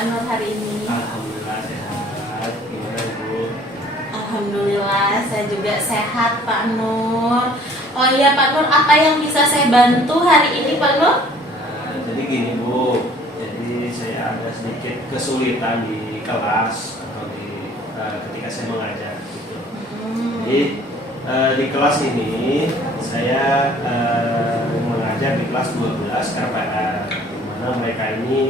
Pak Nur hari ini? Alhamdulillah sehat. Gimana Ibu? Alhamdulillah, saya juga sehat Pak Nur. Oh iya Pak Nur, apa yang bisa saya bantu hari ini Pak Nur? Jadi gini Bu, jadi saya ada sedikit kesulitan di kelas atau ketika saya mengajar gitu. Jadi di kelas ini saya mengajar di kelas 12 KPR, di mana mereka ini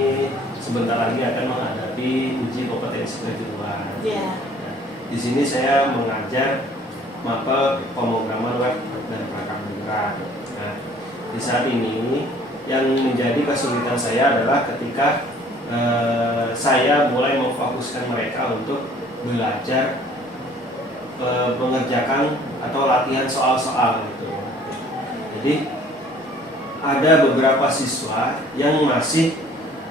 sebentar lagi akan menghadapi uji kompetensi kejuruan. Iya. Di sini saya mengajar mapel pemrograman web dan perangkat lunak. Nah, di saat ini yang menjadi kesulitan saya adalah ketika saya mulai memfokuskan mereka untuk belajar mengerjakan atau latihan soal-soal gitu. Jadi ada beberapa siswa yang masih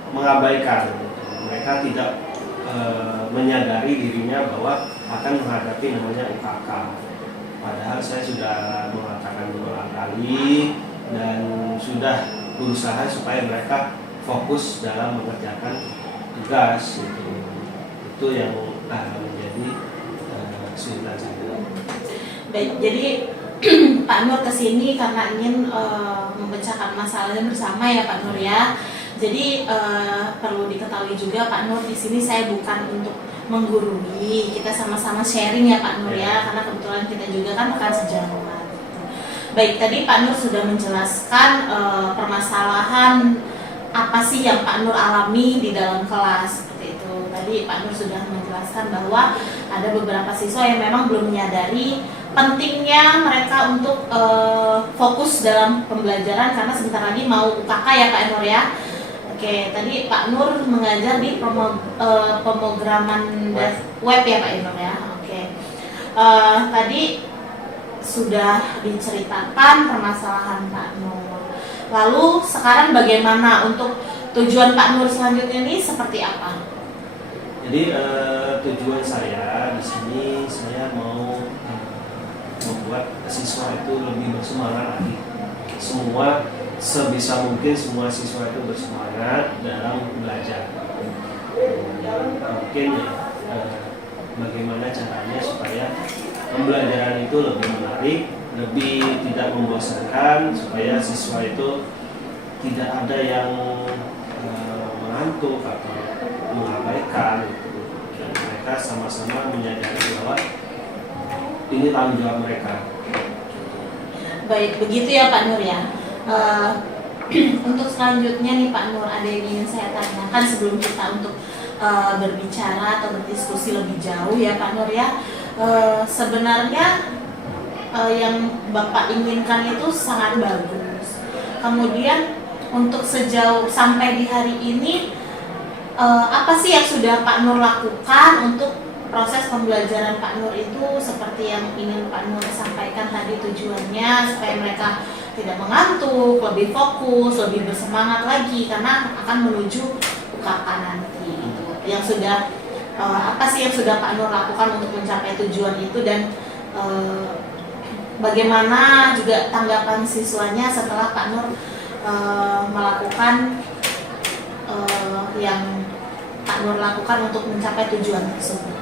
mengabaikan, mereka tidak menyadari dirinya bahwa akan menghadapi namanya UKK. Padahal saya sudah mengatakan berulang kali dan sudah berusaha supaya mereka fokus dalam mengerjakan tugas gitu. Itu yang menjadi kesulitan saya. Baik, jadi Pak Nur kesini karena ingin memecahkan masalahnya bersama ya Pak Nur ya. Jadi perlu diketahui juga Pak Nur, di sini saya bukan untuk menggurui, kita sama-sama sharing ya Pak Nur ya, karena kebetulan kita juga kan rekan sejawat. Baik, tadi Pak Nur sudah menjelaskan permasalahan apa sih yang Pak Nur alami di dalam kelas seperti itu. Tadi Pak Nur sudah menjelaskan bahwa ada beberapa siswa yang memang belum menyadari pentingnya mereka untuk fokus dalam pembelajaran karena sebentar lagi mau UKK ya Pak Nur ya. Oke, tadi Pak Nur mengajar di pemrograman web ya Pak Nur ya. Oke, tadi sudah diceritakan permasalahan Pak Nur. Lalu sekarang bagaimana untuk tujuan Pak Nur selanjutnya ini seperti apa? Jadi tujuan saya di sini saya mau membuat siswa itu lebih bersemangat lagi. Sebisa mungkin semua siswa itu bersemangat dalam belajar. Mungkin bagaimana caranya supaya pembelajaran itu lebih menarik, lebih tidak membosankan, supaya siswa itu tidak ada yang mengantuk atau mengabaikan gitu. Dan mereka sama-sama menyadari bahwa ini tanggung jawab mereka. Baik, begitu ya Pak Nur ya. Untuk selanjutnya nih Pak Nur, ada yang ingin saya tanyakan sebelum kita untuk berbicara atau berdiskusi lebih jauh ya Pak Nur ya. Sebenarnya yang Bapak inginkan itu sangat bagus. Kemudian untuk sejauh sampai di hari ini apa sih yang sudah Pak Nur lakukan untuk proses pembelajaran Pak Nur itu seperti yang ingin Pak Nur sampaikan tadi, tujuannya supaya mereka tidak mengantuk, lebih fokus, lebih bersemangat lagi karena akan menuju UKK nanti. Yang sudah apa sih yang sudah Pak Nur lakukan untuk mencapai tujuan itu dan bagaimana juga tanggapan siswanya setelah Pak Nur melakukan yang Pak Nur lakukan untuk mencapai tujuan tersebut.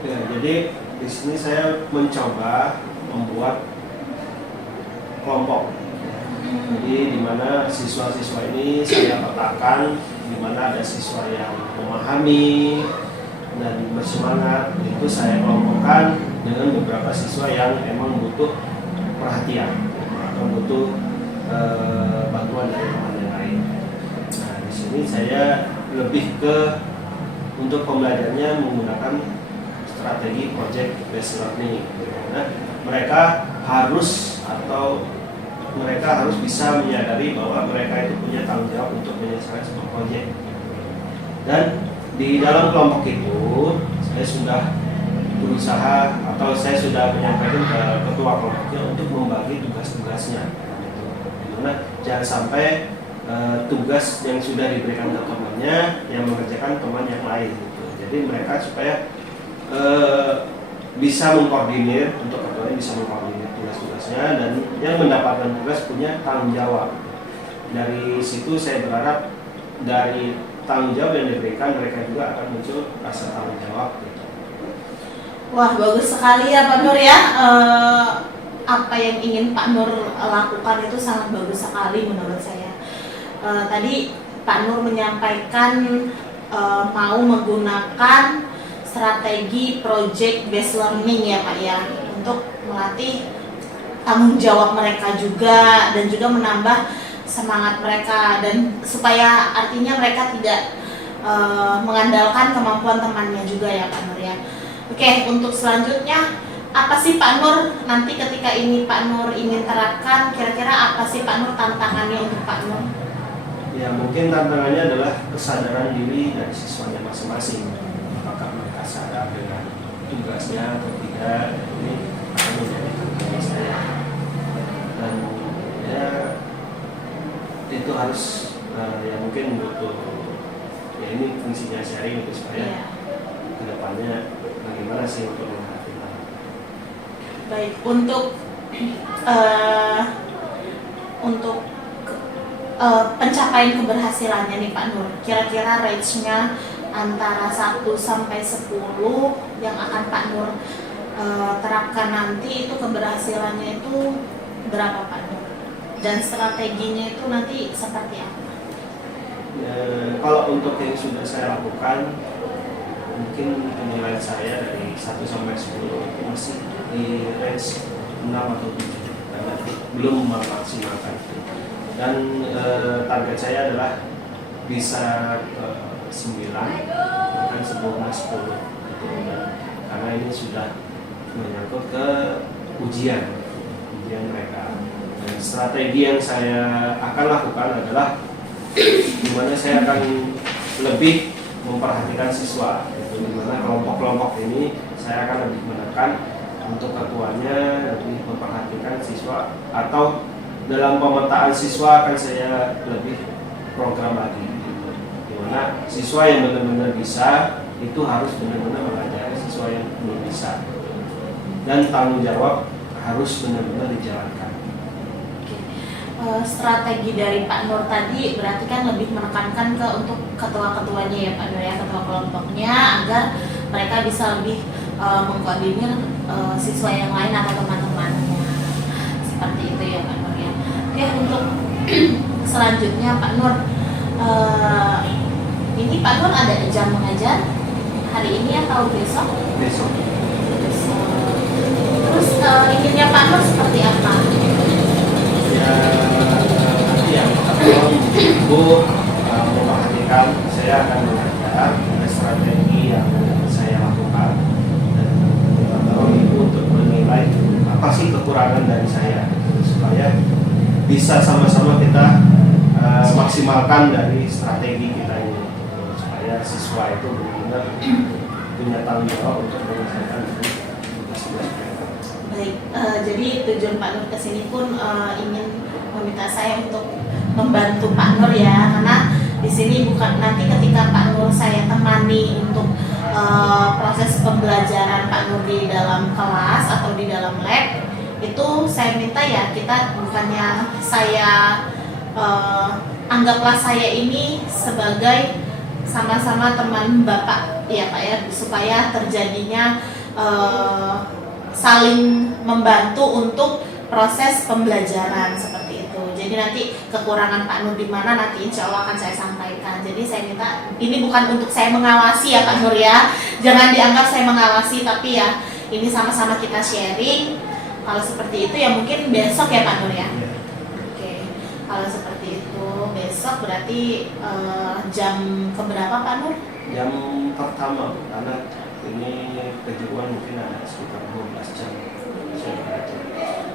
Ya, jadi di sini saya mencoba membuat kelompok. Jadi di mana siswa-siswa ini saya petakan, di mana ada siswa yang memahami dan bersemangat, itu saya kelompokkan dengan beberapa siswa yang emang butuh perhatian atau butuh bantuan dari teman yang lain. Nah, di sini saya lebih ke untuk pembelajarannya menggunakan strategi project based learning. Nah, mereka harus bisa menyadari bahwa mereka itu punya tanggung jawab untuk menyelesaikan sebuah proyek. Dan di dalam kelompok itu saya sudah berusaha atau saya sudah menyampaikan ke ketua kelompoknya untuk membagi tugas-tugasnya. Dimana jangan sampai tugas yang sudah diberikan ke temannya yang mengerjakan teman yang lain. Jadi mereka supaya bisa mengkoordinir, untuk ketuanya bisa mengkoordinir tugas-tugasnya dan yang mendapatkan tugas punya tanggung jawab. Dari situ saya berharap dari tanggung jawab yang diberikan, mereka juga akan muncul rasa tanggung jawab gitu. Wah, bagus sekali ya Pak Nur ya. Apa yang ingin Pak Nur lakukan itu sangat bagus sekali menurut saya. Tadi Pak Nur menyampaikan mau menggunakan strategi project based learning ya Pak ya, untuk melatih tanggung jawab mereka juga dan juga menambah semangat mereka, dan supaya artinya mereka tidak mengandalkan kemampuan temannya juga ya Pak Nur ya. Oke, untuk selanjutnya apa sih Pak Nur nanti ketika ini Pak Nur ingin terapkan, kira-kira apa sih Pak Nur tantangannya untuk Pak Nur? Ya mungkin tantangannya adalah kesadaran diri dari siswanya masing-masing. Apakah mereka sadar dengan tugasnya atau tidak, ini akan menjadi tantangan saya. Dan ya itu harus ya mungkin butuh, ya ini fungsinya sharing itu supaya kedepannya bagaimana sih untuk menghadapi hal. Baik, untuk pencapaian keberhasilannya nih Pak Nur, kira-kira range-nya antara 1 sampai 10 yang akan Pak Nur terapkan nanti, itu keberhasilannya itu berapa Pak Nur? Dan strateginya itu nanti seperti apa? Kalau untuk yang sudah saya lakukan, mungkin penilaian saya dari 1 sampai 10 itu masih di range 6 atau 7 karena belum memaksimalkan. Dan target saya adalah bisa 9 bahkan sebelumnya 10 gitu. Dan karena ini sudah menyangkut ke ujian mereka. Dan strategi yang saya akan lakukan adalah dimana saya akan lebih memperhatikan siswa, gitu. Dimana kelompok-kelompok ini saya akan lebih menekan untuk ketuanya lebih memperhatikan siswa, atau dalam pemetaan siswa akan saya lebih program lagi, gitu. Dimana siswa yang benar-benar bisa itu harus benar-benar mengajari siswa yang belum bisa, dan tanggung jawab harus benar-benar dijalankan. Strategi dari Pak Nur tadi berarti kan lebih menekankan ke untuk ketua-ketuanya ya Pak Nur ya, ketua kelompoknya, agar mereka bisa lebih mengkoordinir siswa yang lain atau teman-temannya, seperti itu ya Pak Nur ya. Oke, untuk selanjutnya Pak Nur, ini Pak Nur ada jam mengajar hari ini atau besok? Besok. Terus inginnya Pak Nur seperti apa? Ya nanti yang kalau ibu memperhatikan, saya akan mengajar strategi yang saya lakukan, dan tolong ibu untuk menilai apa sih kekurangan dari saya, supaya bisa sama-sama kita maksimalkan dari strategi kita ini, supaya siswa itu benar-benar punya tanggung jawab untuk menyelesaikan tugas-tugas mereka. Baik, jadi tujuan Pak Nur kesini pun ingin meminta saya untuk membantu Pak Nur ya, karena di sini bukan nanti ketika Pak Nur saya temani untuk proses pembelajaran Pak Nur di dalam kelas atau di dalam lab, itu saya minta ya kita bukannya saya anggaplah saya ini sebagai sama-sama teman Bapak ya Pak ya, supaya terjadinya saling membantu untuk proses pembelajaran seperti itu. Jadi nanti kekurangan Pak Nur di mana nanti insya Allah akan saya sampaikan. Jadi saya minta ini bukan untuk saya mengawasi ya Pak Nur ya, jangan dianggap saya mengawasi, tapi ya ini sama-sama kita sharing. Kalau seperti itu ya mungkin besok ya Pak Nur ya. Oke, kalau seperti itu besok berarti jam keberapa Pak Nur? Jam pertama, karena ini kejuruan mungkin ada sekitar 12 jam.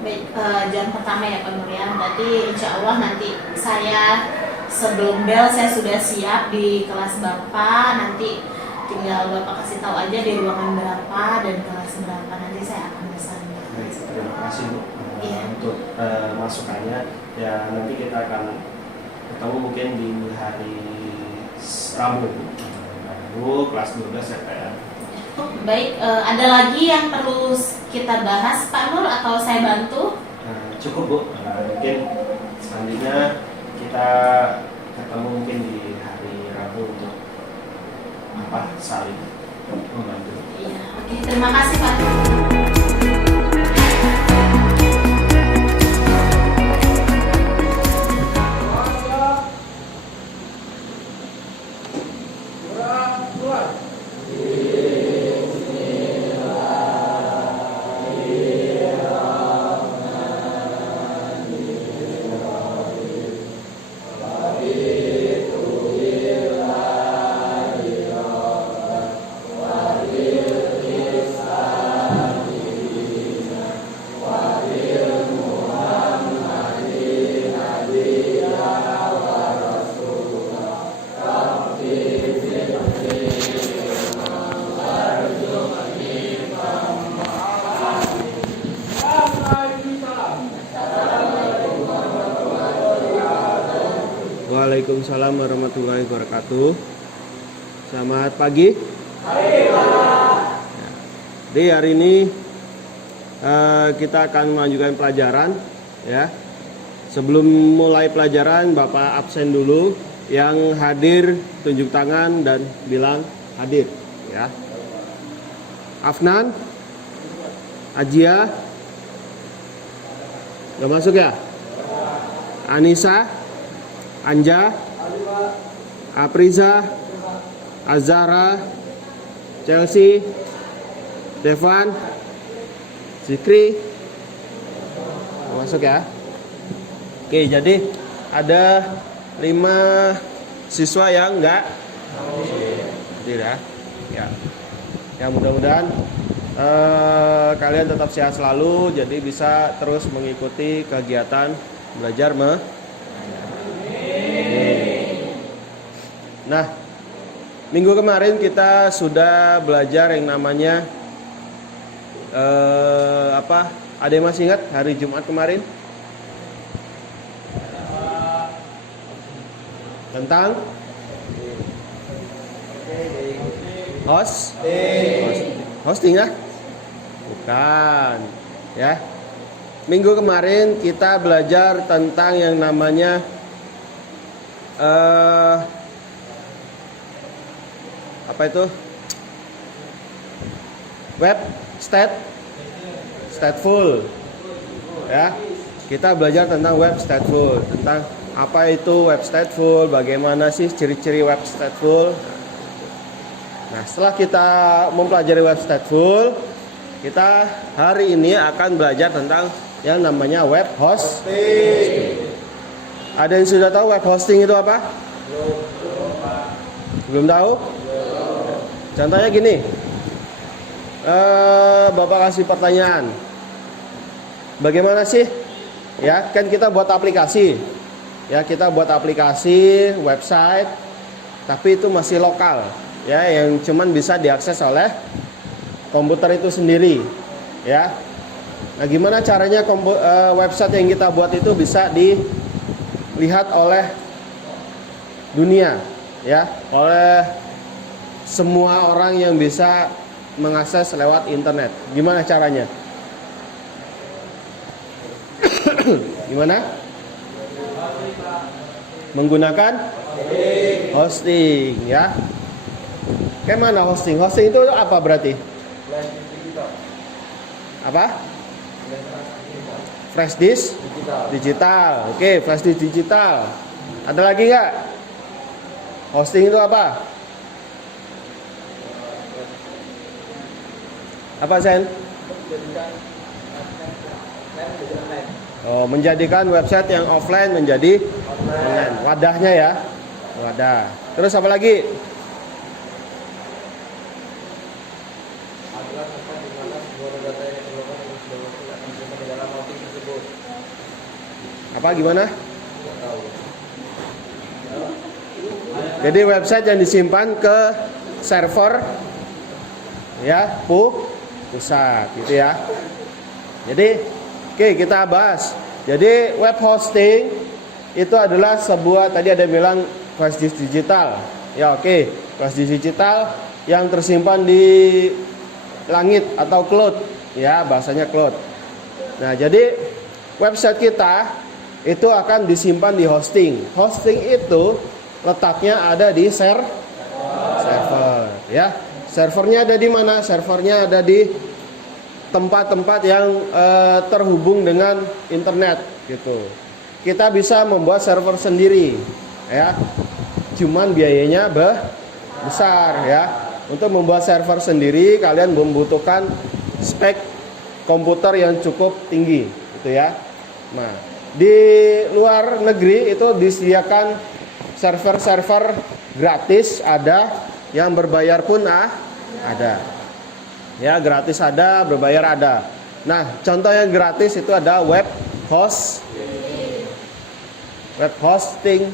Baik, jam pertama ya Pak Nur ya. Berarti insya Allah nanti saya sebelum bel saya sudah siap di kelas Bapak. Nanti tinggal Bapak kasih tahu aja di ruangan berapa dan kelas berapa, nanti saya akan pesan. Baik, terima kasih Bu untuk masukannya. Ya nanti kita akan ketemu mungkin di hari Rabu. Kelas 12 CPR. Baik, ada lagi yang perlu kita bahas Pak Nur atau saya bantu? Cukup Bu, mungkin selanjutnya kita ketemu mungkin di hari Rabu. bahu untuk saling membantu. Iya, oke, terima kasih Pak. Waalaikumsalam warahmatullahi wabarakatuh. Selamat pagi. Jadi hari ini kita akan melanjutkan pelajaran ya. Sebelum mulai pelajaran Bapak absen dulu. Yang hadir tunjuk tangan dan bilang hadir ya. Afnan, Ajia, nggak masuk ya? Anissa, Anja, Apriza, Azara, Chelsea, Devan, Zikri, masuk ya. Oke, jadi ada 5 siswa yang enggak hadir ya. Ya mudah-mudahan kalian tetap sehat selalu, jadi bisa terus mengikuti kegiatan belajar Nah, minggu kemarin kita sudah belajar yang namanya Ada yang masih ingat hari Jumat kemarin? Tentang hosting ya? Bukan, ya. Minggu kemarin kita belajar tentang yang namanya apa itu? Web stateful. Ya. Kita belajar tentang web stateful, tentang apa itu web stateful, bagaimana sih ciri-ciri web stateful. Nah, setelah kita mempelajari web stateful, kita hari ini akan belajar tentang yang namanya web hosting. Ada yang sudah tahu web hosting itu apa? Belum tahu? Contohnya gini, Bapak kasih pertanyaan, bagaimana sih? Ya, kan kita buat aplikasi. Ya, kita buat aplikasi, website, tapi itu masih lokal, ya, yang cuman bisa diakses oleh komputer itu sendiri, ya. Nah, gimana caranya website yang kita buat itu bisa dilihat oleh dunia, ya, oleh semua orang yang bisa mengakses lewat internet. Gimana caranya? Gimana? Menggunakan hosting, ya. Kayak mana hosting? Hosting itu apa berarti? Apa? Flash disk digital. Oke, flash disk digital. Ada lagi nggak? Hosting itu apa? Apa, Sen? Oh, menjadikan website yang offline menjadi online. Wadahnya ya. Wadah. Terus apa lagi? Apa gimana? Jadi website yang disimpan ke server ya, pusat gitu ya. Jadi oke, kita bahas. Jadi web hosting itu adalah sebuah, tadi ada yang bilang flash disk digital. Ya oke, flash disk digital yang tersimpan di langit atau cloud, ya bahasanya cloud. Nah, jadi website kita itu akan disimpan di hosting. Hosting itu letaknya ada di server, ya. Servernya ada di mana? Servernya ada di tempat-tempat yang terhubung dengan internet gitu. Kita bisa membuat server sendiri, ya. Cuman biayanya besar, ya. Untuk membuat server sendiri kalian membutuhkan spek komputer yang cukup tinggi, gitu ya. Nah, di luar negeri itu disediakan server-server gratis ada, yang berbayar pun ada. Ya, gratis ada, berbayar ada. Nah, contoh yang gratis itu ada web hosting,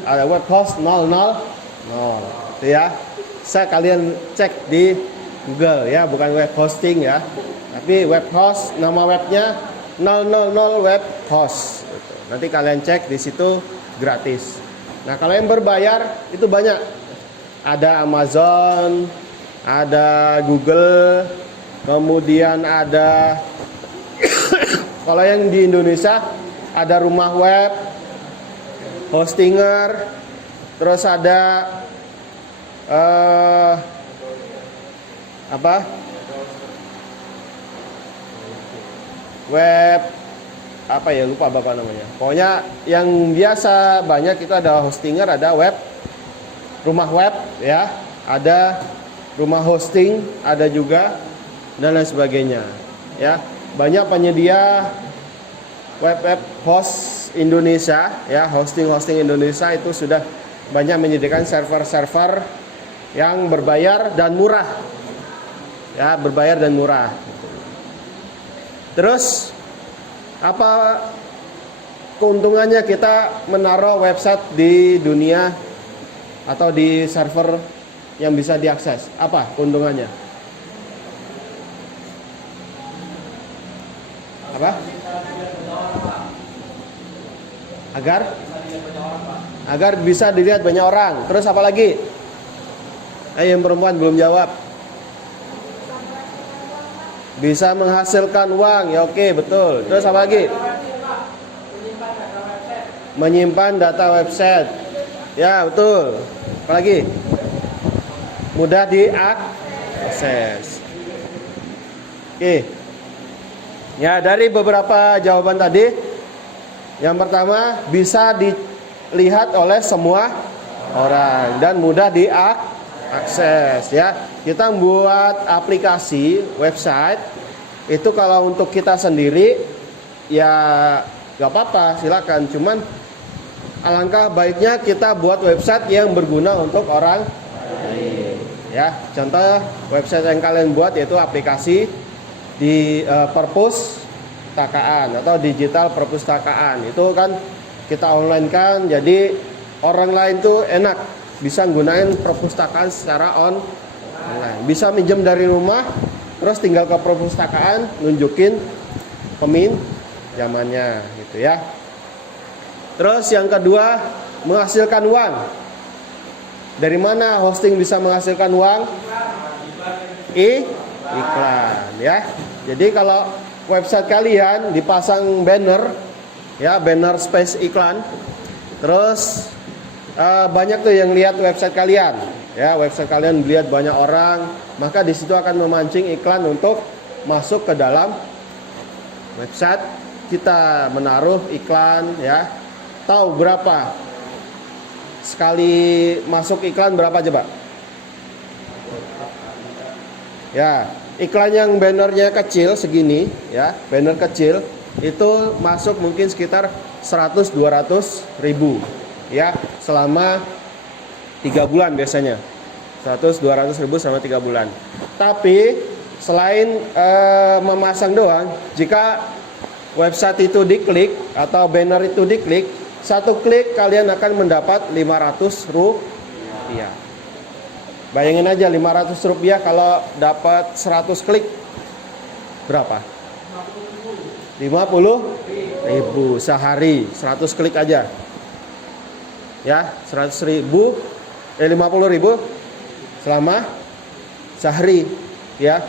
ada web host 000, itu ya. Saya kalian cek di Google ya, bukan web hosting ya, tapi web host, nama webnya 000 web host. Nanti kalian cek di situ gratis. Nah, kalau yang berbayar itu banyak. Ada Amazon, ada Google, kemudian ada kalau yang di Indonesia ada Rumah Web, Hostinger, terus ada web apa ya, lupa bapak namanya. Pokoknya yang biasa banyak itu ada Hostinger, ada web, Rumah Web ya, ada Rumah Hosting, ada juga, dan lain sebagainya ya. Banyak penyedia web host Indonesia ya, hosting Indonesia itu sudah banyak menyediakan server-server yang berbayar dan murah ya, berbayar dan murah. Terus apa keuntungannya kita menaruh website di dunia atau di server yang bisa diakses? Apa keuntungannya? Apa? Agar bisa dilihat banyak orang. Terus apa lagi? Yang perempuan belum jawab. Bisa menghasilkan uang. Ya oke, betul. Terus apa lagi? Menyimpan data website. Ya, betul. Apa lagi? Mudah diakses. Oke. Ya, dari beberapa jawaban tadi, yang pertama bisa dilihat oleh semua orang dan mudah diakses ya. Kita membuat aplikasi website itu kalau untuk kita sendiri ya gak apa-apa, silakan. Cuman alangkah baiknya kita buat website yang berguna untuk orang lain ya. Contoh website yang kalian buat yaitu aplikasi di perpustakaan atau digital perpustakaan. Itu kan kita online kan, jadi orang lain tuh enak bisa gunain perpustakaan secara online. Bisa minjem dari rumah, terus tinggal ke perpustakaan nunjukin peminjamannya gitu ya. Terus yang kedua, menghasilkan uang. Dari mana hosting bisa menghasilkan uang? Iklan ya. Jadi kalau website kalian dipasang banner ya, banner space iklan, terus banyak tuh yang lihat website kalian ya, website kalian dilihat banyak orang, maka di situ akan memancing iklan untuk masuk ke dalam website kita, menaruh iklan ya. Tahu berapa sekali masuk iklan, berapa coba? Ya, iklan yang bannernya kecil segini ya, banner kecil itu masuk mungkin sekitar 100-200 ribu ya, selama 3 bulan biasanya. 100-200 ribu selama 3 bulan. Tapi selain memasang doang, jika website itu diklik atau banner itu diklik, satu klik kalian akan mendapat 500 rupiah. Bayangin aja 500 rupiah kalau dapat 100 klik berapa? 50 ribu sehari, 100 klik aja ya, 100 ribu 50 ribu selama sehari ya.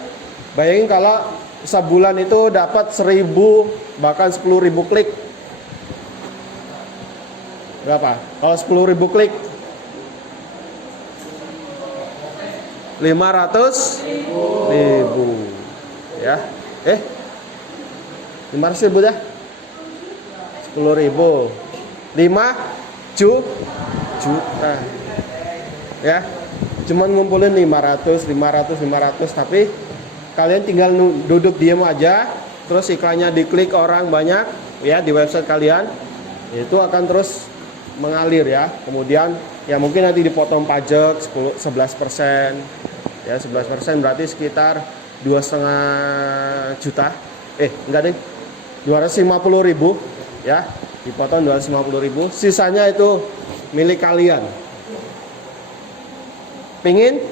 Bayangin kalau sebulan itu dapat 1000 bahkan 10.000 klik, berapa? Kalau 10.000 klik 500.000 ya. 500.000 dah. 10.000. 5 juta. Ya. Cuman ngumpulin 500 tapi kalian tinggal duduk diam aja, terus iklannya diklik orang banyak ya di website kalian. Itu akan terus mengalir ya. Kemudian ya mungkin nanti dipotong pajak 11%. Ya 11% berarti sekitar 2,5 juta. Enggak deh. 250.000 ya. Dipotong 250.000. Sisanya itu milik kalian. Pingin?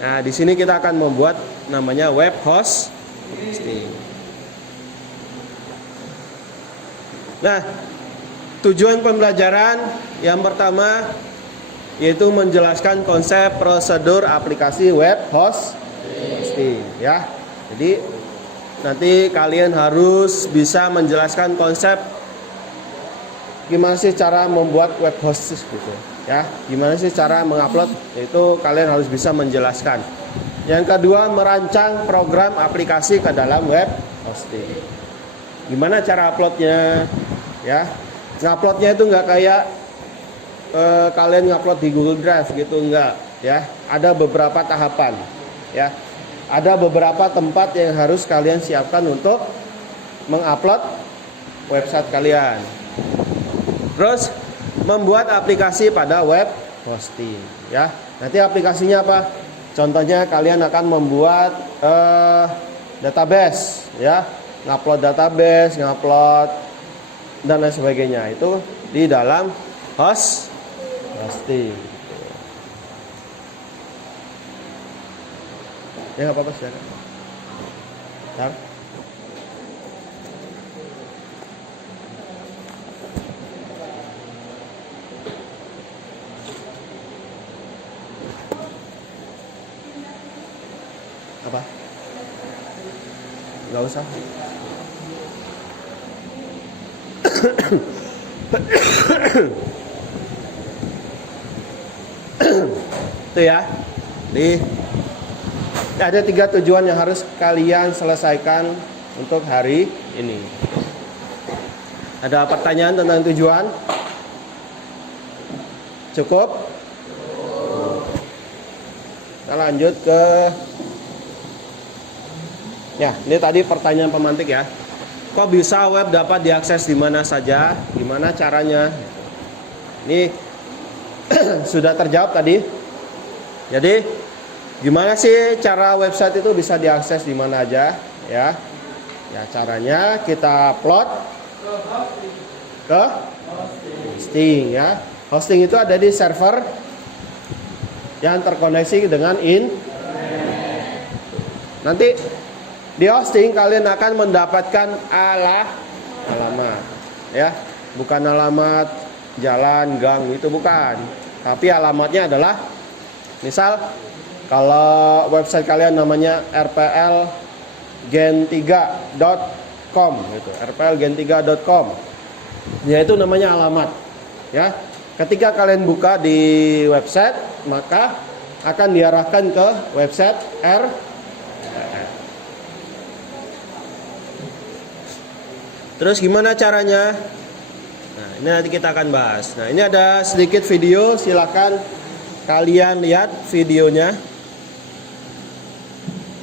Nah, di sini kita akan membuat namanya web hosting. Nah, tujuan pembelajaran yang pertama yaitu menjelaskan konsep prosedur aplikasi web hosting ya. Jadi nanti kalian harus bisa menjelaskan konsep gimana sih cara membuat web hosting gitu ya. Gimana sih cara mengupload, itu kalian harus bisa menjelaskan. Yang kedua, merancang program aplikasi ke dalam web hosting. Gimana cara uploadnya ya. Nguploadnya itu nggak kayak kalian ngupload di Google Drive gitu, enggak ya. Ada beberapa tahapan ya. Ada beberapa tempat yang harus kalian siapkan untuk mengupload website kalian. Terus membuat aplikasi pada web hosting ya. Nanti aplikasinya apa? Contohnya kalian akan membuat database ya. Ngupload database, ngupload dan lain sebagainya. Itu di dalam hosting. Ya nggak apa-apa silakan. Bentar. Apa? Nggak usah. Itu ya. Ada 3 tujuan yang harus kalian selesaikan untuk hari ini. Ada pertanyaan tentang tujuan? Cukup? Kita lanjut ke ya, ini tadi pertanyaan pemantik ya. Kok bisa web dapat diakses di mana saja? Gimana caranya? Ini sudah terjawab tadi. Jadi gimana sih cara website itu bisa diakses di mana aja ya? Ya caranya kita upload ke hosting ya. Hosting itu ada di server yang terkoneksi dengan nanti di hosting kalian akan mendapatkan alamat ya, bukan alamat jalan, gang, itu bukan. Tapi alamatnya adalah misal kalau website kalian namanya rplgen3.com gitu, rplgen3.com. Ya itu namanya alamat ya. Ketika kalian buka di website, maka akan diarahkan ke website Terus gimana caranya? Nah, ini nanti kita akan bahas. Nah, ini ada sedikit video, silakan kalian lihat videonya.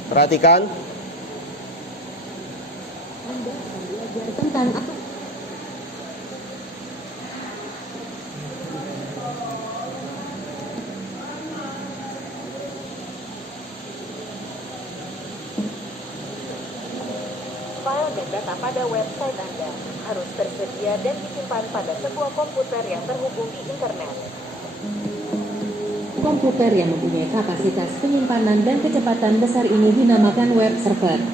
Perhatikan. Tentang apa? File dan data pada website Anda harus tersedia dan disimpan pada sebuah komputer yang terhubung di internet. Komputer yang mempunyai kapasitas penyimpanan dan kecepatan besar ini dinamakan web server.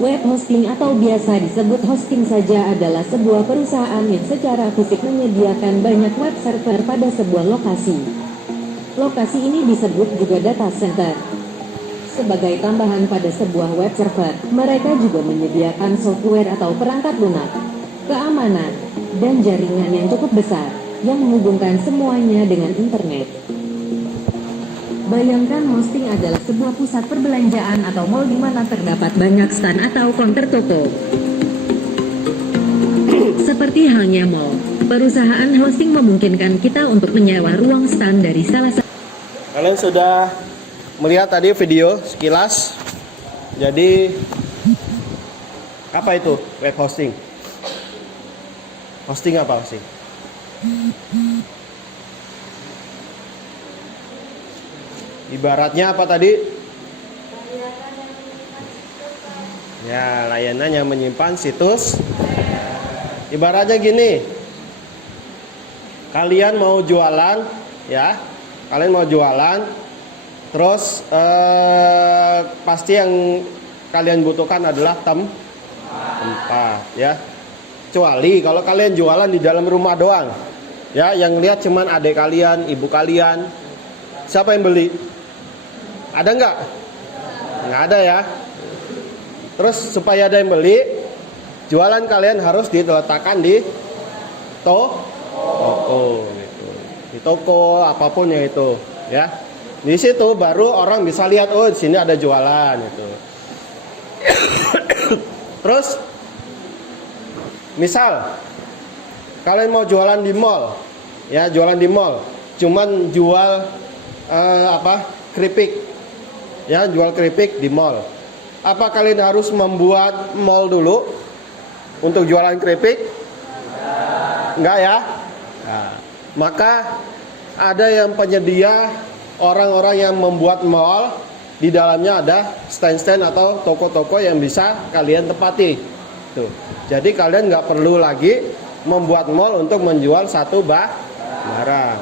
Web hosting atau biasa disebut hosting saja adalah sebuah perusahaan yang secara fisik menyediakan banyak web server pada sebuah lokasi. Lokasi ini disebut juga data center. Sebagai tambahan pada sebuah web server, mereka juga menyediakan software atau perangkat lunak, keamanan, dan jaringan yang cukup besar, yang menghubungkan semuanya dengan internet. Bayangkan hosting adalah sebuah pusat perbelanjaan atau mall di mana terdapat banyak stand atau counter toko. Seperti halnya mall, perusahaan hosting memungkinkan kita untuk menyewa ruang stand dari salah satu. Kalian sudah melihat tadi video sekilas. Jadi apa itu web hosting? Hosting apa hosting? Ibaratnya apa tadi? Ya, layanan yang menyimpan situs. Ibaratnya gini, kalian mau jualan, ya, kalian mau jualan, terus pasti yang kalian butuhkan adalah tempat, ya. Kecuali kalau kalian jualan di dalam rumah doang, ya, yang lihat cuman adik kalian, ibu kalian, siapa yang beli? Ada nggak? Nggak ada ya. Terus supaya ada yang beli, jualan kalian harus diletakkan di toko, gitu. Di toko apapun yang itu, ya. Di situ baru orang bisa lihat, oh di sini ada jualan, gitu. Terus, misal kalian mau jualan di mall, ya, jualan di mall, cuman jual keripik, ya, jual keripik di mall. Apa kalian harus membuat mall dulu untuk jualan keripik? Enggak ya? Nah, maka ada yang penyedia, orang-orang yang membuat mall, di dalamnya ada stand-stand atau toko-toko yang bisa kalian tempati. Tuh. Jadi kalian nggak perlu lagi membuat mall untuk menjual satu barang.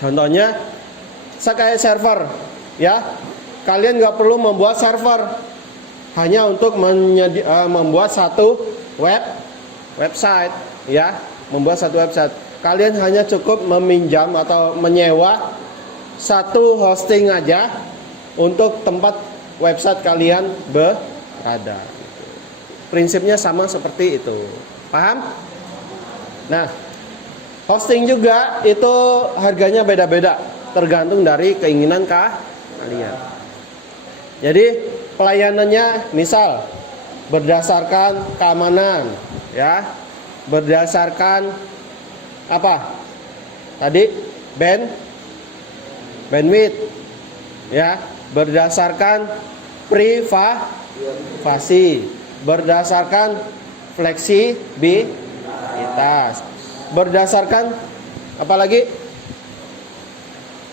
Contohnya, kayak server, ya. Kalian nggak perlu membuat server hanya untuk membuat satu website, ya, membuat satu website. Kalian hanya cukup meminjam atau menyewa satu hosting aja untuk tempat website kalian berada. Prinsipnya sama seperti itu, paham? Nah, hosting juga itu harganya beda-beda, tergantung dari keinginan kalian. Jadi pelayanannya misal berdasarkan keamanan, ya, berdasarkan apa? Tadi bandwidth, ya, berdasarkan privasi, berdasarkan fleksibilitas, berdasarkan apa lagi?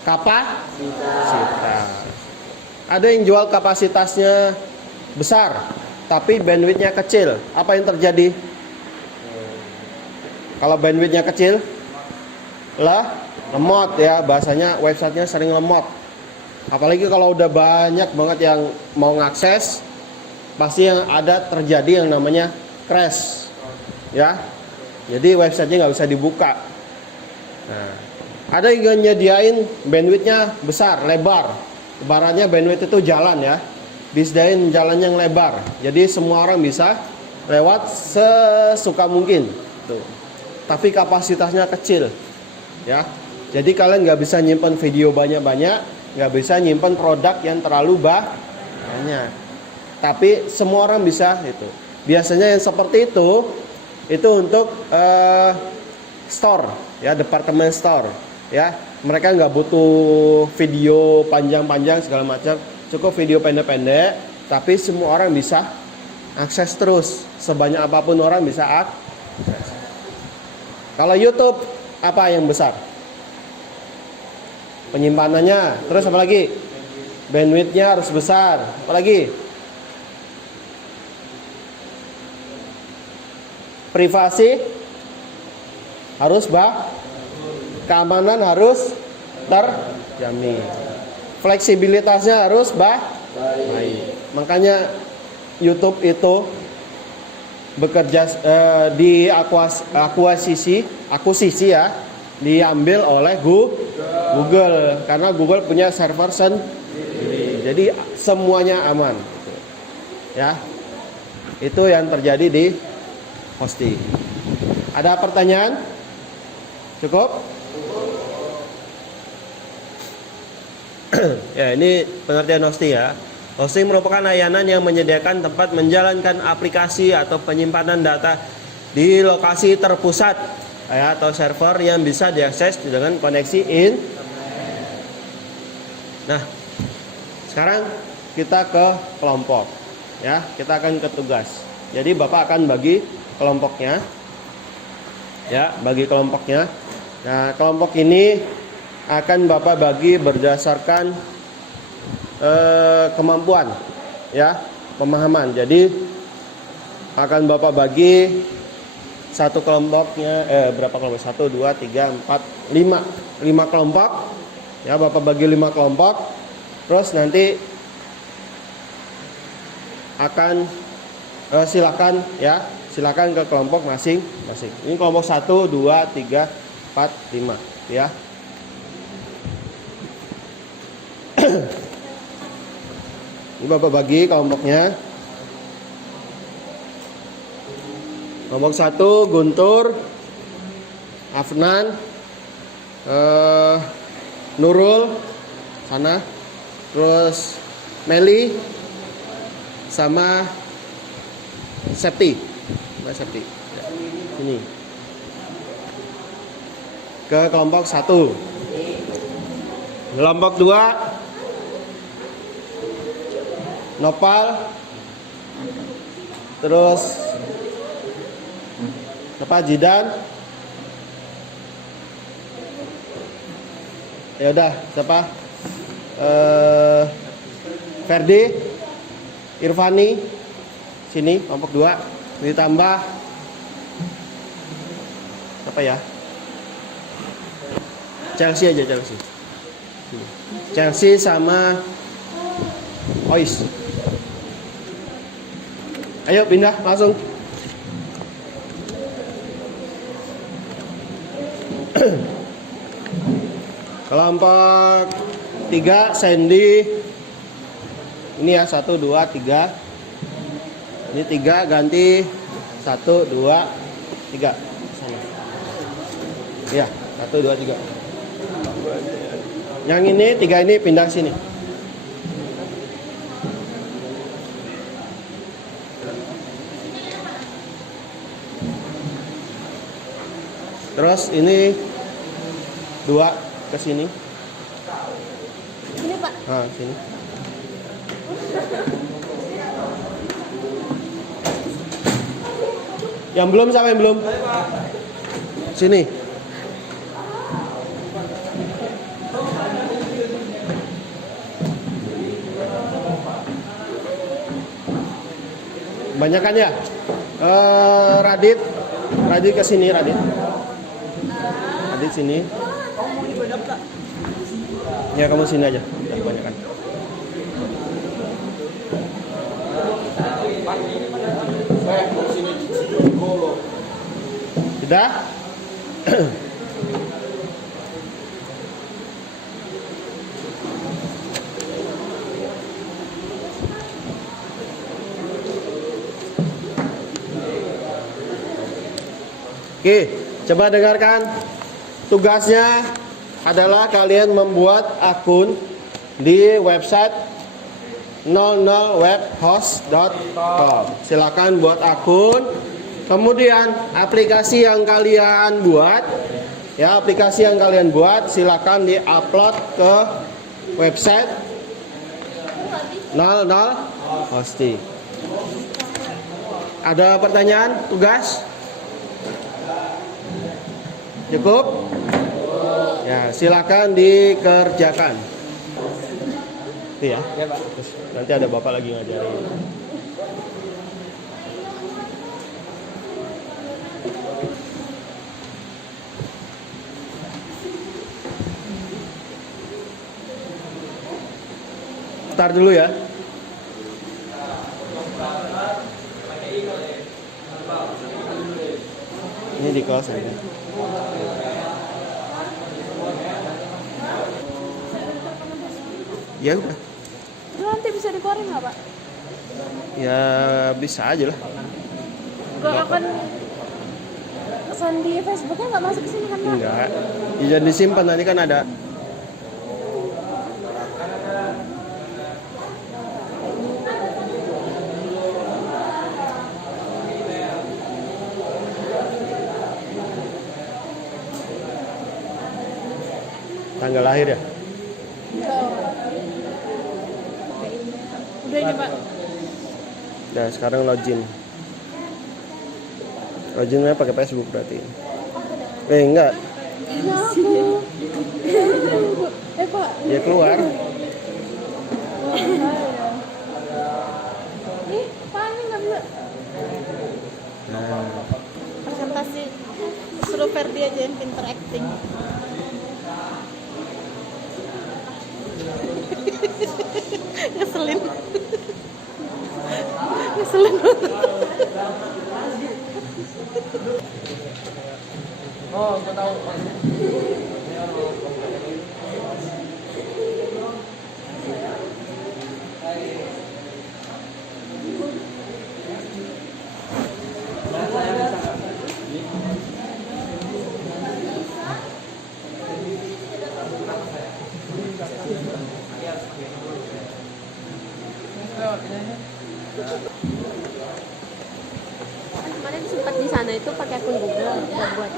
Kapasitas. Ada yang jual kapasitasnya besar, tapi bandwidthnya kecil. Apa yang terjadi? Kalau bandwidthnya kecil, lemot, ya, bahasanya websitenya sering lemot. Apalagi kalau udah banyak banget yang mau ngakses, pasti yang ada terjadi yang namanya crash, ya. Jadi websitenya nggak bisa dibuka. Nah, ada yang nyediain bandwidthnya besar, lebar. Ibaratnya bandwidth itu jalan, ya, disediain jalan yang lebar. Jadi semua orang bisa lewat sesuka mungkin. Tuh. Tapi kapasitasnya kecil, ya. Jadi kalian nggak bisa nyimpan video banyak-banyak, nggak bisa nyimpan produk yang terlalu banyak. Tapi semua orang bisa itu. Biasanya yang seperti itu untuk store, ya, departemen store, ya. Mereka nggak butuh video panjang-panjang segala macam, cukup video pendek-pendek. Tapi semua orang bisa akses terus, sebanyak apapun orang bisa akses. Kalau YouTube apa yang besar? Penyimpanannya, terus apa lagi? Bandwidthnya harus besar, apa lagi? Privasi harus keamanan harus terjamin, fleksibilitasnya harus baik. Makanya YouTube itu bekerja di akuisisi, ya, diambil oleh Google, karena Google punya server sendiri. Jadi semuanya aman, ya. Itu yang terjadi di hosting. Ada pertanyaan? Cukup? Ya, ini pengertian hosting ya. Hosting merupakan layanan yang menyediakan tempat menjalankan aplikasi atau penyimpanan data di lokasi terpusat ya, atau server yang bisa diakses dengan koneksi Nah, sekarang kita ke kelompok ya, kita akan ke tugas. Jadi Bapak akan bagi kelompoknya ya, bagi kelompoknya. Nah, kelompok ini akan Bapak bagi berdasarkan kemampuan ya, pemahaman. Jadi akan Bapak bagi satu kelompoknya berapa kelompok? 1, 2, 3, 4, 5 kelompok ya. Bapak bagi 5 kelompok. Terus nanti akan silakan ya, silakan ke kelompok masing-masing. Ini kelompok 1, 2, 3, 4, 5 ya. Ini Bapak bagi kelompoknya. Kelompok 1 Guntur, Afnan, Nurul sana, terus Meli sama Septi. Mbak Septi. Ya, sini. Ke kelompok 1. Kelompok 2 Nopal, terus Jidan. Ya udah, siapa? Ferdi, Irfani, sini kelompok 2. Ditambah apa ya? Chelsea aja, Chelsea. Chelsea sama Ois. Ayo pindah langsung. Kelompok 3 Sandy. Ini ya 1, 2, 3. Ini 3 ganti 1, 2, 3 sana. Ya 1, 2, 3. Yang ini 3 ini pindah sini. Terus ini 2 ke sini. Ini Pak. Ah, sini. Yang belum siapa yang belum? Sini. Banyakan ya? Radit ke sini, Radit sini. Ya kamu sini aja. Udah kebanyakan. Sudah? Oke, coba dengarkan. Tugasnya adalah kalian membuat akun di website 00webhost.com. Silakan buat akun. Kemudian aplikasi yang kalian buat, ya aplikasi yang kalian buat silakan diupload ke website 00 hosting. Ada pertanyaan? Tugas? Cukup? Ya, silakan dikerjakan. Itu ya. Ya, Pak. Terus, nanti ada Bapak lagi ngajarin. Start dulu ya. Ini di kelas ini. Ya udah. Itu nanti bisa dikeluarin nggak Pak? Ya bisa aja lah. Gak akan pesan di Facebooknya nggak masuk ke sini kan Pak? Enggak. Ya, jangan disimpan, nanti kan ada. Tanggal lahir ya? Udah ini Pak. Nah, sekarang login. Loginnya pakai Facebook berarti. Enggak. Iya aku. Pak. Ya keluar. Ih, Pak ini nggak bisa. Nah, Presentasi suruh Ferdi aja yang pinter acting. Ngeselin. Ngeselin. Oh, gue tahu. Kemarin sempat di sana itu pakai akun Google buat.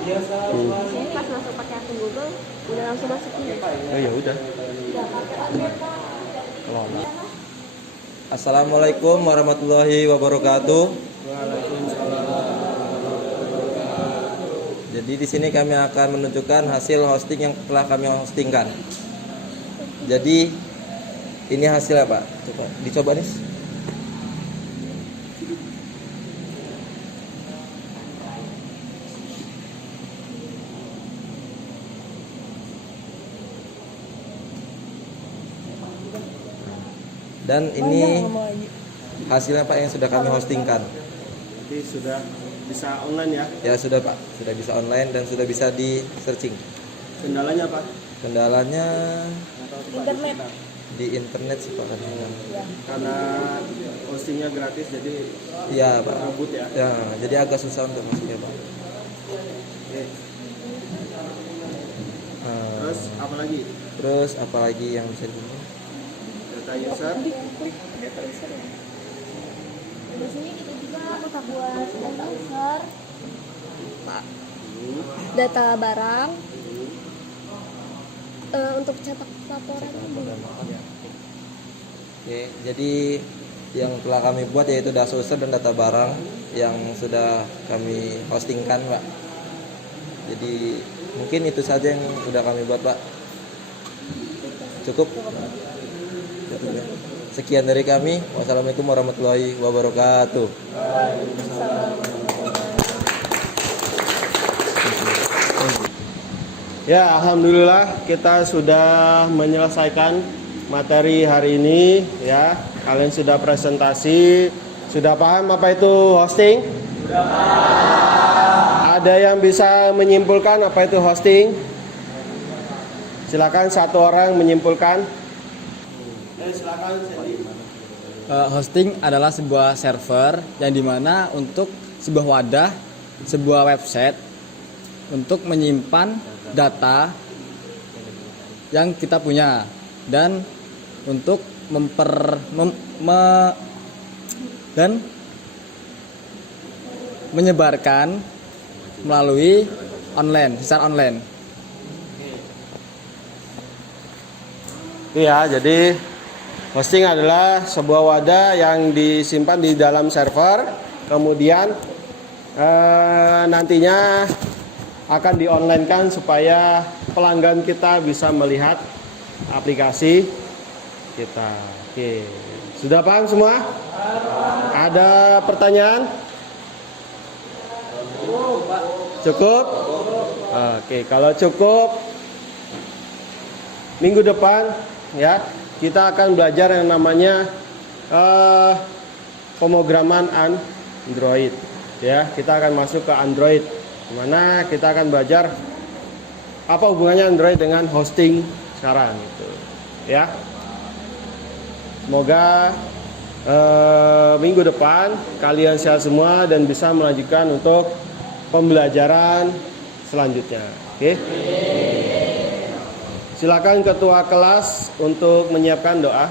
Sini pas masuk pakai akun Google udah langsung masuk ini. oh ya udah. Kelola. Assalamualaikum warahmatullahi wabarakatuh. Jadi di sini kami akan menunjukkan hasil hosting yang telah kami hostingkan. Jadi ini hasilnya Pak. Coba dicoba nih. Dan ini hasilnya Pak yang sudah kami hostingkan. Jadi sudah bisa online ya? Ya sudah Pak, sudah bisa online dan sudah bisa di searching. Kendalanya apa? Kendalanya Internet. di internet sih Pak kadang. Karena hostingnya gratis jadi Iya Pak. rambut ya. Ya, jadi agak susah untuk masuknya Pak. Oke. Nah, Terus apa lagi? terus apalagi yang bisa dibuat? Data user. Di sini kita juga kita buat data user, data barang, untuk cetak laporan. Oke, jadi yang telah kami buat yaitu data user dan data barang yang sudah kami hostingkan Pak. Jadi mungkin itu saja yang sudah kami buat Pak. Cukup? Cukup ya. Sekian dari kami. Wassalamualaikum warahmatullahi wabarakatuh. Ya, alhamdulillah kita sudah menyelesaikan materi hari ini ya. Kalian sudah presentasi, sudah paham apa itu hosting? Sudah paham. Ada yang bisa menyimpulkan apa itu hosting? Silakan satu orang menyimpulkan. Silakan. Hosting adalah sebuah server yang dimana untuk sebuah wadah, sebuah website untuk menyimpan data yang kita punya dan untuk dan menyebarkan melalui online, secara online. Iya, jadi hosting adalah sebuah wadah yang disimpan di dalam server, kemudian nantinya akan di-online-kan supaya pelanggan kita bisa melihat aplikasi kita. Oke, sudah paham semua? Ada pertanyaan? Cukup? Oke, kalau cukup, minggu depan ya kita akan belajar yang namanya pemrograman Android. Ya, kita akan masuk ke Android, dimana kita akan belajar apa hubungannya Android dengan hosting sekarang gitu. Ya, semoga minggu depan kalian sehat semua dan bisa melanjutkan untuk pembelajaran selanjutnya. Oke. Silakan ketua kelas untuk menyiapkan doa.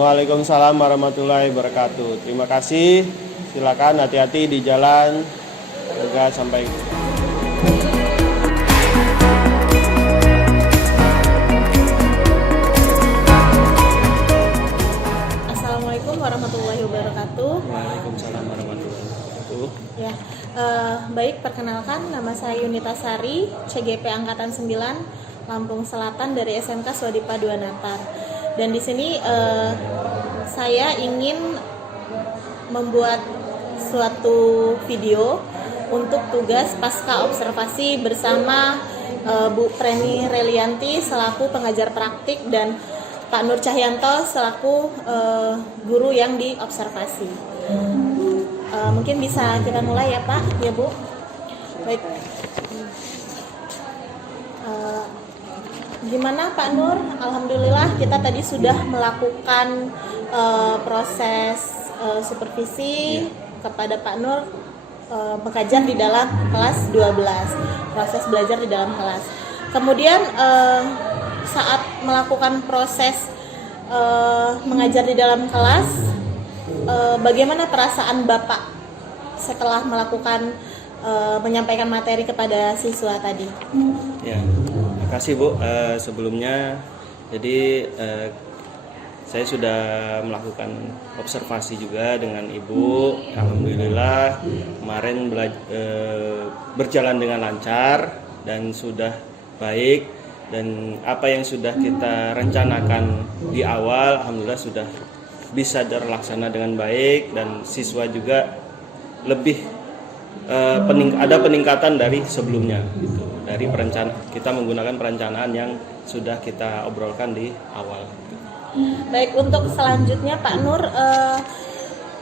Waalaikumsalam warahmatullahi wabarakatuh. Terima kasih. Silakan hati-hati di jalan. Semoga sampai. Assalamualaikum warahmatullahi wabarakatuh. Waalaikumsalam warahmatullahi wabarakatuh. Ya, baik, perkenalkan nama saya Yunita Sari, CGP Angkatan 9, Lampung Selatan dari SMK Swadipa 2 Natar. Dan di sini saya ingin membuat suatu video untuk tugas pasca observasi bersama Bu Preni Relianti selaku pengajar praktik dan Pak Nur Cahyanto selaku guru yang diobservasi. Mungkin bisa kita mulai ya Pak, ya Bu. Baik. Gimana Pak Nur? Alhamdulillah kita tadi sudah melakukan proses supervisi kepada Pak Nur mengajar di dalam kelas 12, proses belajar di dalam kelas. Kemudian saat melakukan proses mengajar di dalam kelas, bagaimana perasaan Bapak setelah melakukan menyampaikan materi kepada siswa tadi? Ya, terima kasih Bu. Sebelumnya, jadi saya sudah melakukan observasi juga dengan Ibu. Alhamdulillah kemarin berjalan dengan lancar dan sudah baik. Dan apa yang sudah kita rencanakan di awal, alhamdulillah sudah bisa terlaksana dengan baik dan siswa juga lebih ada peningkatan dari sebelumnya. Gitu. Dari kita menggunakan perencanaan yang sudah kita obrolkan di awal. Baik, untuk selanjutnya Pak Nur,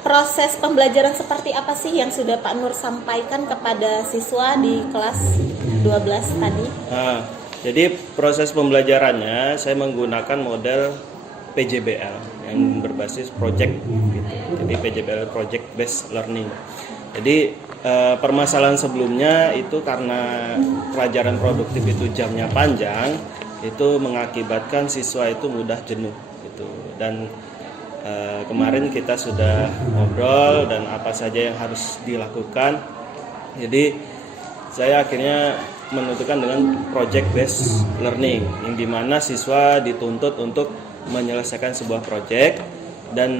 proses pembelajaran seperti apa sih yang sudah Pak Nur sampaikan kepada siswa di kelas 12 tadi? Jadi proses pembelajarannya saya menggunakan model PJBL yang berbasis project gitu. Jadi PJBL project based learning. Jadi permasalahan sebelumnya itu karena pelajaran produktif itu jamnya panjang, itu mengakibatkan siswa itu mudah jenuh gitu. Dan kemarin kita sudah ngobrol dan apa saja yang harus dilakukan. Jadi saya akhirnya menentukan dengan project based learning yang dimana siswa dituntut untuk menyelesaikan sebuah project dan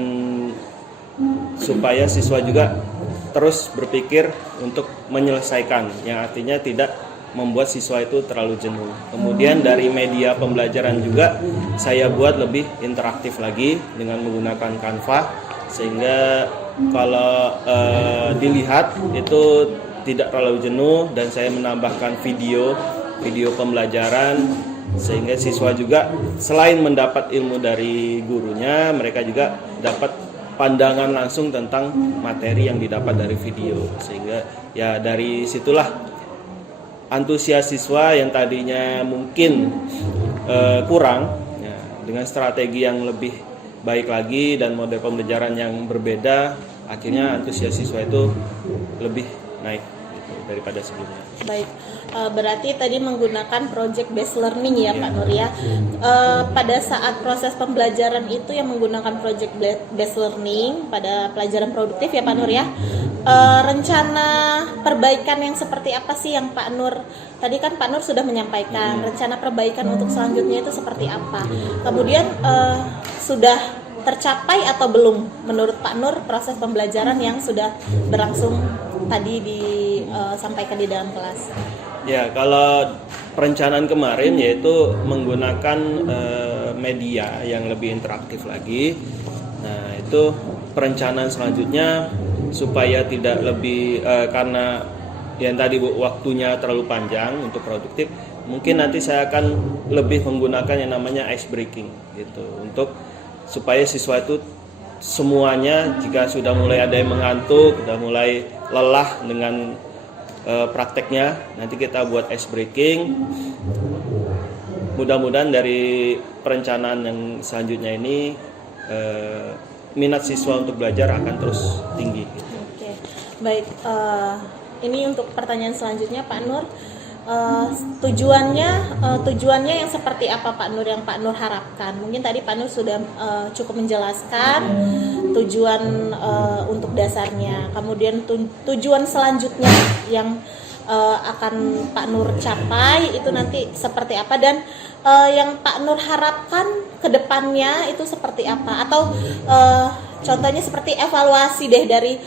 supaya siswa juga terus berpikir untuk menyelesaikan, yang artinya tidak membuat siswa itu terlalu jenuh. Kemudian dari media pembelajaran juga saya buat lebih interaktif lagi dengan menggunakan Canva, sehingga kalau dilihat itu tidak terlalu jenuh, dan saya menambahkan video pembelajaran sehingga siswa juga selain mendapat ilmu dari gurunya, mereka juga dapat pandangan langsung tentang materi yang didapat dari video, sehingga ya dari situlah antusias siswa yang tadinya mungkin kurang ya, dengan strategi yang lebih baik lagi dan model pembelajaran yang berbeda, akhirnya antusias siswa itu lebih naik gitu, daripada sebelumnya. Baik, berarti tadi menggunakan project based learning ya Pak Nur ya. Pada saat proses pembelajaran itu yang menggunakan project based learning pada pelajaran produktif ya Pak Nur ya. Rencana perbaikan yang seperti apa sih yang Pak Nur tadi kan Pak Nur sudah menyampaikan rencana perbaikan untuk selanjutnya itu seperti apa? Kemudian sudah tercapai atau belum menurut Pak Nur proses pembelajaran yang sudah berlangsung tadi disampaikan di dalam kelas? Ya, kalau perencanaan kemarin yaitu menggunakan media yang lebih interaktif lagi. Nah, itu perencanaan selanjutnya supaya tidak lebih karena yang tadi waktunya terlalu panjang untuk produktif, mungkin nanti saya akan lebih menggunakan yang namanya ice breaking gitu, untuk supaya siswa itu semuanya jika sudah mulai ada yang mengantuk, sudah mulai lelah dengan prakteknya, nanti kita buat ice breaking. Mudah-mudahan dari perencanaan yang selanjutnya ini minat siswa untuk belajar akan terus tinggi. Oke, baik. Ini untuk pertanyaan selanjutnya Pak Nur. tujuannya yang seperti apa Pak Nur, yang Pak Nur harapkan? Mungkin tadi Pak Nur sudah cukup menjelaskan tujuan untuk dasarnya. Kemudian tujuan selanjutnya yang akan Pak Nur capai itu nanti seperti apa, dan yang Pak Nur harapkan ke depannya itu seperti apa, atau contohnya seperti evaluasi deh dari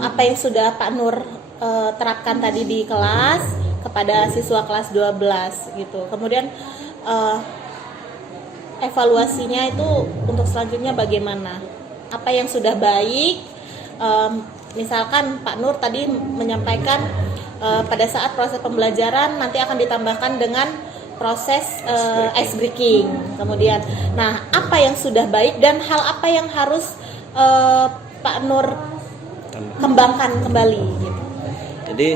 apa yang sudah Pak Nur terapkan tadi di kelas kepada siswa kelas 12 gitu. Kemudian evaluasinya itu untuk selanjutnya bagaimana? Apa yang sudah baik? Misalkan Pak Nur tadi menyampaikan pada saat proses pembelajaran nanti akan ditambahkan dengan proses ice breaking. Kemudian, nah apa yang sudah baik dan hal apa yang harus Pak Nur kembangkan kembali gitu. Jadi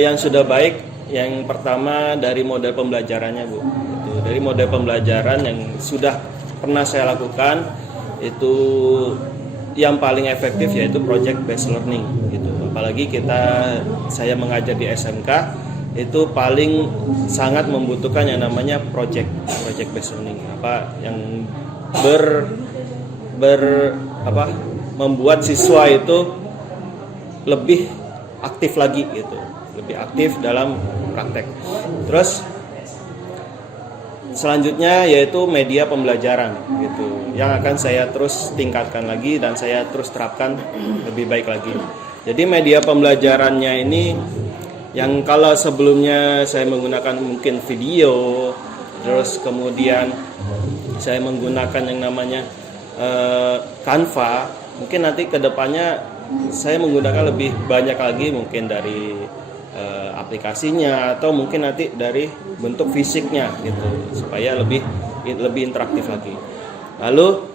yang sudah baik, yang pertama dari model pembelajarannya Bu. Itu dari model pembelajaran yang sudah pernah saya lakukan, itu yang paling efektif yaitu project based learning gitu. Apalagi saya mengajar di SMK, itu paling sangat membutuhkan yang namanya project based learning, apa yang membuat siswa itu lebih aktif lagi gitu, lebih aktif dalam praktek. Terus selanjutnya yaitu media pembelajaran gitu, yang akan saya terus tingkatkan lagi dan saya terus terapkan lebih baik lagi. Jadi media pembelajarannya ini yang kalau sebelumnya saya menggunakan mungkin video, terus kemudian saya menggunakan yang namanya Canva, mungkin nanti kedepannya saya menggunakan lebih banyak lagi mungkin dari aplikasinya, atau mungkin nanti dari bentuk fisiknya gitu, supaya lebih interaktif lagi. Lalu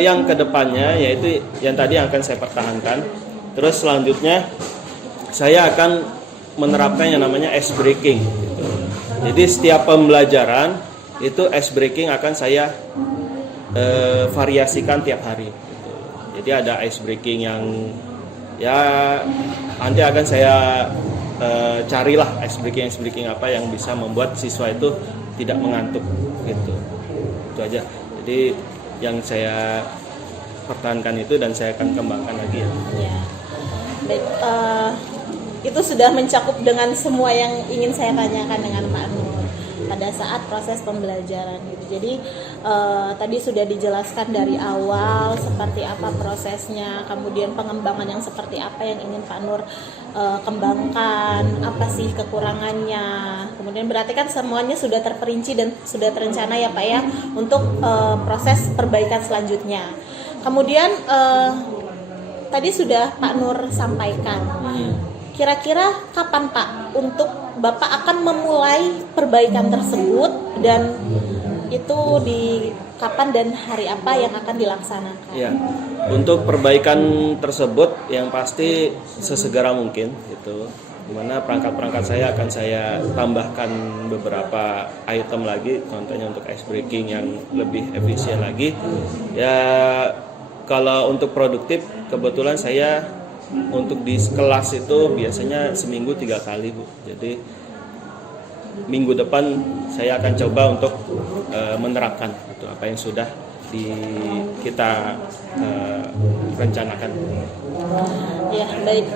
yang kedepannya yaitu yang tadi akan saya pertahankan. Terus selanjutnya saya akan menerapkan yang namanya ice breaking gitu. Jadi setiap pembelajaran itu ice breaking akan saya variasikan tiap hari gitu. Jadi ada ice breaking yang ya nanti akan saya carilah ice breaking apa yang bisa membuat siswa itu tidak mengantuk gitu. Itu aja. Jadi yang saya pertahankan itu dan saya akan kembangkan lagi ya. Baik, itu sudah mencakup dengan semua yang ingin saya tanyakan dengan Pak Nur pada saat proses pembelajaran gitu. Jadi tadi sudah dijelaskan dari awal seperti apa prosesnya, kemudian pengembangan yang seperti apa yang ingin Pak Nur kembangkan, apa sih kekurangannya. Kemudian berarti kan semuanya sudah terperinci dan sudah terencana ya Pak ya untuk proses perbaikan selanjutnya. Kemudian tadi sudah Pak Nur sampaikan. Kira-kira kapan Pak untuk Bapak akan memulai perbaikan tersebut, dan itu di kapan dan hari apa yang akan dilaksanakan? Ya, untuk perbaikan tersebut yang pasti sesegera mungkin itu, dimana perangkat-perangkat saya akan saya tambahkan beberapa item lagi, contohnya untuk ice breaking yang lebih efisien lagi. Ya, kalau untuk produktif kebetulan saya untuk di kelas itu biasanya seminggu 3 kali Bu. Jadi minggu depan saya akan coba untuk menerapkan itu apa yang sudah kita rencanakan. Ya baik,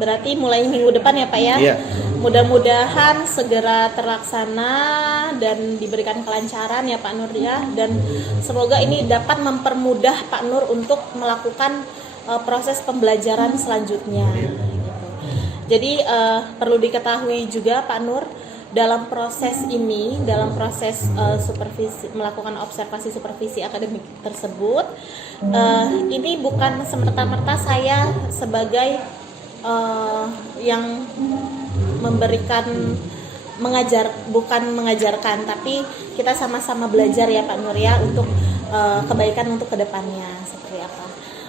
berarti mulai minggu depan ya Pak ya. Iya. Mudah-mudahan segera terlaksana dan diberikan kelancaran ya Pak Nur ya, dan semoga ini dapat mempermudah Pak Nur untuk melakukan proses pembelajaran selanjutnya. Jadi perlu diketahui juga Pak Nur, dalam proses ini, dalam proses supervisi, melakukan observasi supervisi akademik tersebut, ini bukan semerta-merta saya sebagai yang memberikan bukan mengajarkan, tapi kita sama-sama belajar ya Pak Nur ya untuk kebaikan untuk kedepannya seperti apa.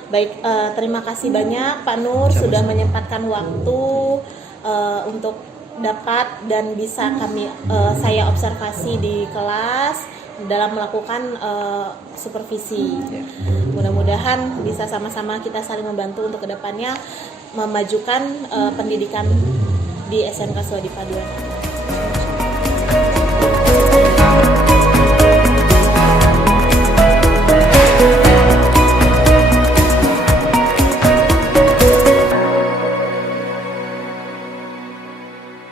Baik, terima kasih banyak Pak Nur sudah menyempatkan waktu untuk dapat dan bisa saya observasi di kelas dalam melakukan supervisi. Mudah-mudahan bisa sama-sama kita saling membantu untuk kedepannya memajukan pendidikan di SMK Swadi Paduan.